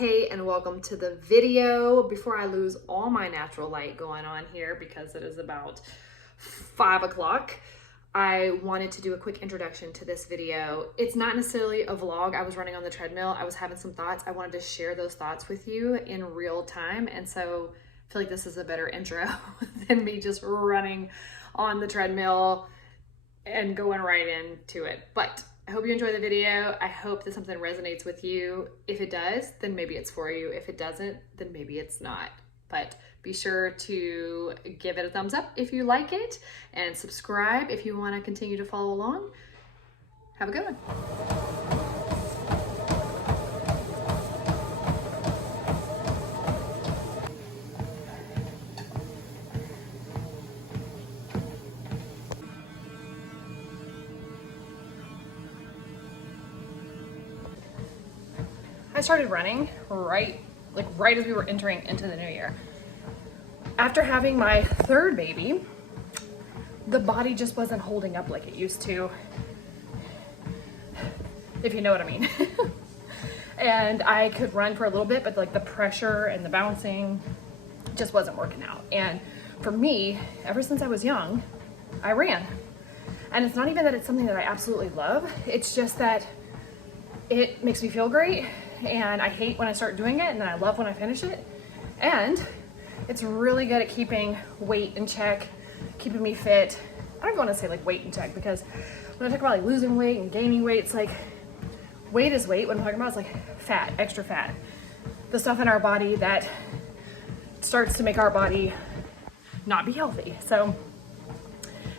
Hey, and welcome to the video. Before I lose all my natural light going on here, because it is about 5 o'clock, I wanted to do a quick introduction to this video. It's not necessarily a vlog. I was running on the treadmill. I was having some thoughts. I wanted to share those thoughts with you in real time. And so I feel like this is a better intro than me just running on the treadmill and going right into it. But I hope you enjoy the video. I hope that something resonates with you. If it does, then maybe it's for you. If it doesn't, then maybe it's not. But be sure to give it a thumbs up if you like it, and subscribe if you want to continue to follow along. Have a good one. I started running right as we were entering into the new year. After having my third baby, the body just wasn't holding up like it used to, if you know what I mean. And I could run for a little bit, but like the pressure and the bouncing just wasn't working out. And for me, ever since I was young, I ran. And it's not even that it's something that I absolutely love. It's just that it makes me feel great. And I hate when I start doing it, and then I love when I finish it. And it's really good at keeping weight in check, keeping me fit. I don't want to say like weight in check, because when I talk about like losing weight and gaining weight, it's like weight is weight. What I'm talking about is like fat, extra fat. The stuff in our body that starts to make our body not be healthy. So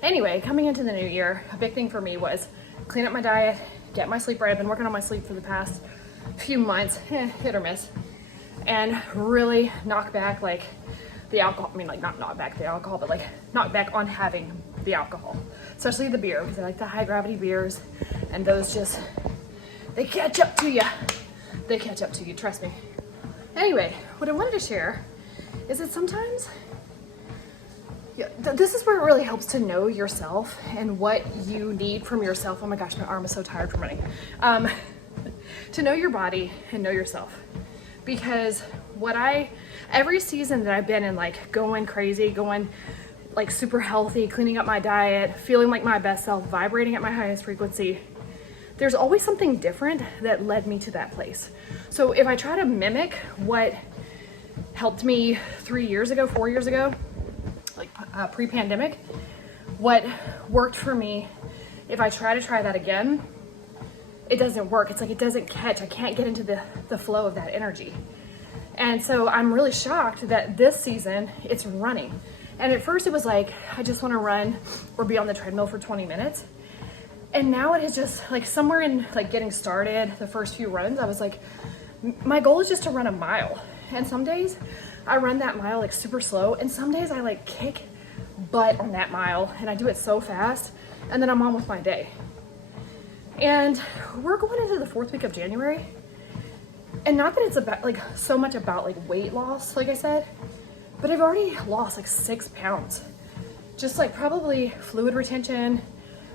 anyway, coming into the new year, a big thing for me was clean up my diet, get my sleep right. I've been working on my sleep for the past few months, hit or miss, and really knock back like the alcohol. I mean, like not knock back the alcohol, but like knock back on having the alcohol, especially the beer, because I like the high gravity beers, and those just, they catch up to you. They catch up to you, trust me. Anyway, what I wanted to share is that sometimes this is where it really helps to know yourself and what you need from yourself. Oh my gosh, my arm is so tired from running. To know your body and know yourself, because every season that I've been in, like going crazy, going like super healthy, cleaning up my diet, feeling like my best self, vibrating at my highest frequency, there's always something different that led me to that place. So if I try to mimic what helped me 3 years ago, 4 years ago, like pre-pandemic, what worked for me, if I try that again, it doesn't work. It's like it doesn't catch. I can't get into the flow of that energy. And so I'm really shocked that this season it's running. And at first it was like, I just want to run or be on the treadmill for 20 minutes. And now it is just like somewhere in like getting started, the first few runs, I was like, my goal is just to run a mile. And some days I run that mile like super slow. And some days I like kick butt on that mile and I do it so fast. And then I'm on with my day. And we're going into the 4th week of January, and not that it's about like so much about like weight loss, like I said, but I've already lost like 6 pounds, just like probably fluid retention,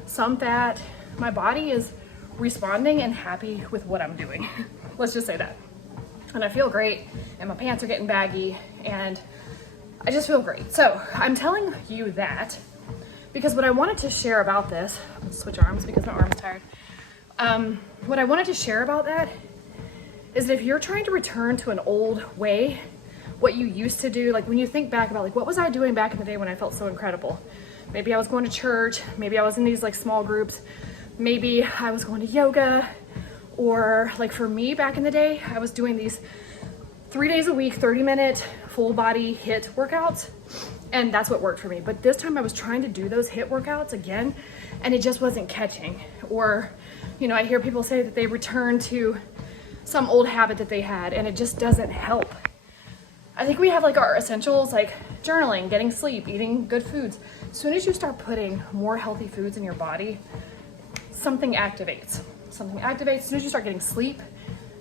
some fat. My body is responding and happy with what I'm doing. Let's just say that. And I feel great, and my pants are getting baggy, and I just feel great. So I'm telling you that because what I wanted to share about this, I'll switch arms because my arm's tired. What I wanted to share about that is that if you're trying to return to an old way, what you used to do, like when you think back about like, what was I doing back in the day when I felt so incredible? Maybe I was going to church, maybe I was in these like small groups, maybe I was going to yoga, or like for me back in the day, I was doing these 3 days a week, 30-minute full body HIIT workouts. And that's what worked for me. But this time I was trying to do those HIIT workouts again, and it just wasn't catching. Or, you know, I hear people say that they return to some old habit that they had, and it just doesn't help. I think we have like our essentials, like journaling, getting sleep, eating good foods. As soon as you start putting more healthy foods in your body, something activates. Something activates. As soon as you start getting sleep,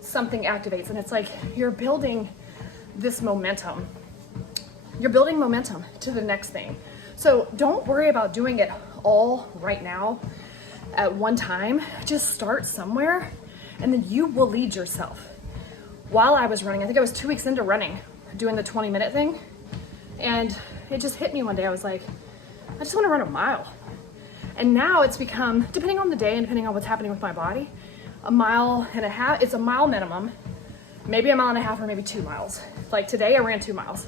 something activates. And it's like you're building this momentum. You're building momentum to the next thing. So don't worry about doing it all right now at one time. Just start somewhere, and then you will lead yourself. while I was running, I think I was 2 weeks into running, doing the 20-minute thing. And it just hit me one day. I was like, I just want to run a mile. And now it's become, depending on the day and depending on what's happening with my body, 1.5 miles. It's a mile minimum, maybe 1.5 miles or maybe 2 miles. Like today I ran 2 miles.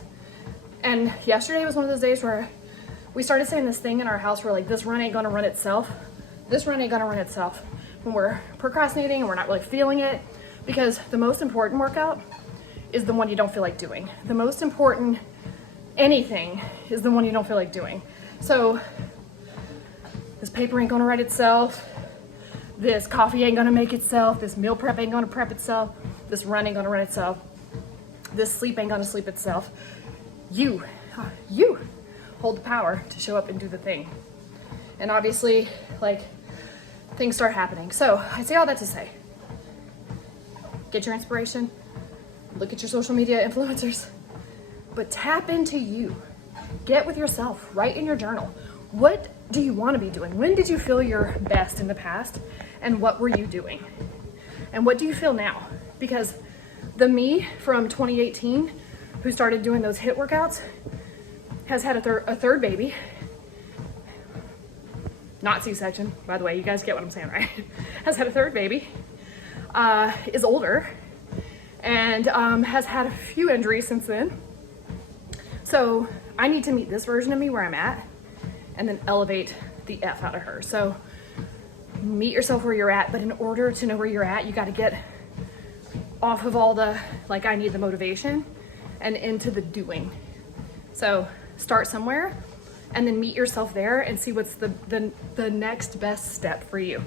And yesterday was one of those days where we started saying this thing in our house where like, this run ain't gonna run itself. This run ain't gonna run itself. When we're procrastinating and we're not really feeling it, because the most important workout is the one you don't feel like doing. The most important anything is the one you don't feel like doing. So this paper ain't gonna write itself. This coffee ain't gonna make itself. This meal prep ain't gonna prep itself. This run ain't gonna run itself. This sleep ain't gonna sleep itself. You hold the power to show up and do the thing. And obviously, like, things start happening. So I say all that to say, get your inspiration, look at your social media influencers, but tap into you. Get with yourself, write in your journal. What do you want to be doing? When did you feel your best in the past? And what were you doing? And what do you feel now? Because the me from 2018 who started doing those HIIT workouts has had a third baby. Not C-section, by the way, you guys get what I'm saying, right? Has had a third baby, is older, and has had a few injuries since then. So I need to meet this version of me where I'm at and then elevate the F out of her. So meet yourself where you're at, but in order to know where you're at, you got to get off of all the, like, I need the motivation and into the doing. So start somewhere and then meet yourself there and see what's the next best step for you.